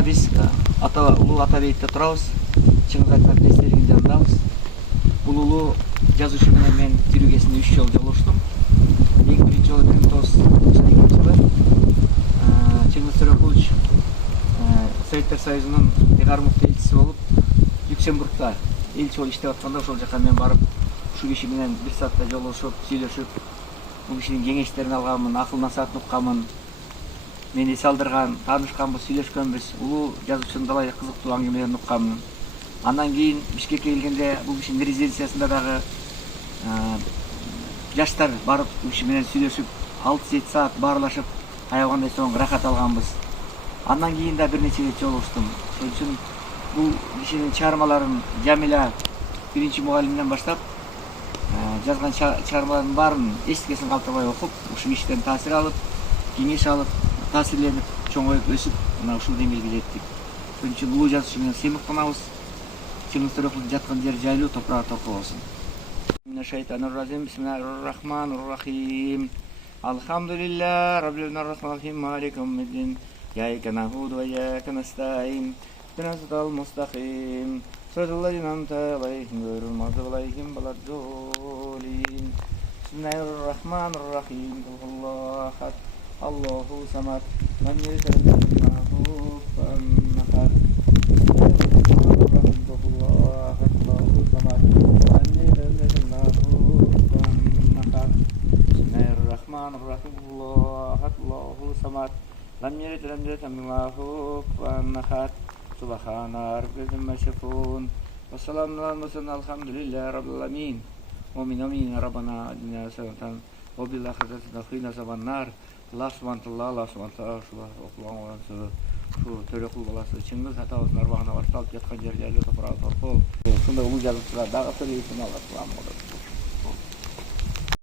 мына биз улуу Атабекте турабыз. Чыңгыз Айтматовдун эстелигинин жанындабыз. Бул улуу жазуучу менен мен тирүү кезинде 3 жолу жолугуштум. Эң биринчи жолу 1992 жылы Чыңгыз Төрөкулович Советтер Союзунун Кармукта элчиси болуп, Люксембургда элчи болуп иштеп атканда ошол жака мен барып, ушул киши менен бир саатта жолугушуп, сүйлөшүп, бул кишинин кеңештерин алганмын, акыл насаатын укканмын. Мени салдырган, таанышканбыз, сүйлөшкөнбүз, улуу жазуучунун далай кызыктуу аңгемелерин укканмын. Андан кийин Бишкекке келгенде бул кишинин резиденциясында дагы жаштар барып, бул киши менен сүйлөшүп, 6-7 саат баарлашып, аябагандай соң рахат алганбыз. Андан кийин да бир нече рет жолугуштум. Ошон үчүн бул кишинин чыгармаларын Жамиля биринчи мугалимден баштап жазган чыгармаларынын баарын эстикесин калтырбай окуп, ушул кишиден таасир алып, кеңеш алып, таасирленип, чоңоюп, өсүп, мына ушул деңгээлге жеттик. Ошон үчүн улуу жазуучу менен сыймыктанабыз. Чыңгыз Төрөкуловдун жаткан жери жайлуу, топурагы торко болсун. Минашайтанирражим. Бисмиллахир-рахманир-рахим. Алхамдулиллах раббил аррахманир-рахим. Малики йаумиддин. Ияка нa'буду ва ияка настаин. Иhdинас-сиротал мустақим. Сираtal лазина ан'амта алейхим гайрил мағдуби алейхим валад-доллин. Бисмиллахир-рахманир-рахим. Аллаху ахад. Аллаху самад. Лам ялид ва лам юулад. Аллаху ахад. Lam yalid wa lam yulad Allahu ahad. Subhana rabbika amma yasifun. Wassalamu ala al-mursalin alhamdulillahi rabbil alamin. Amin rabbana atina hasanatan wa fil akhirati qina azaban nar. Allah subhanahu wa ta'ala şu Төрөкул баласы Чыңгыз атабыздын арбагына башталып жаткан жер жайлуу топурак торкол. Ушундай улуу жазуучулар дагы сөйлөйсүн, Алла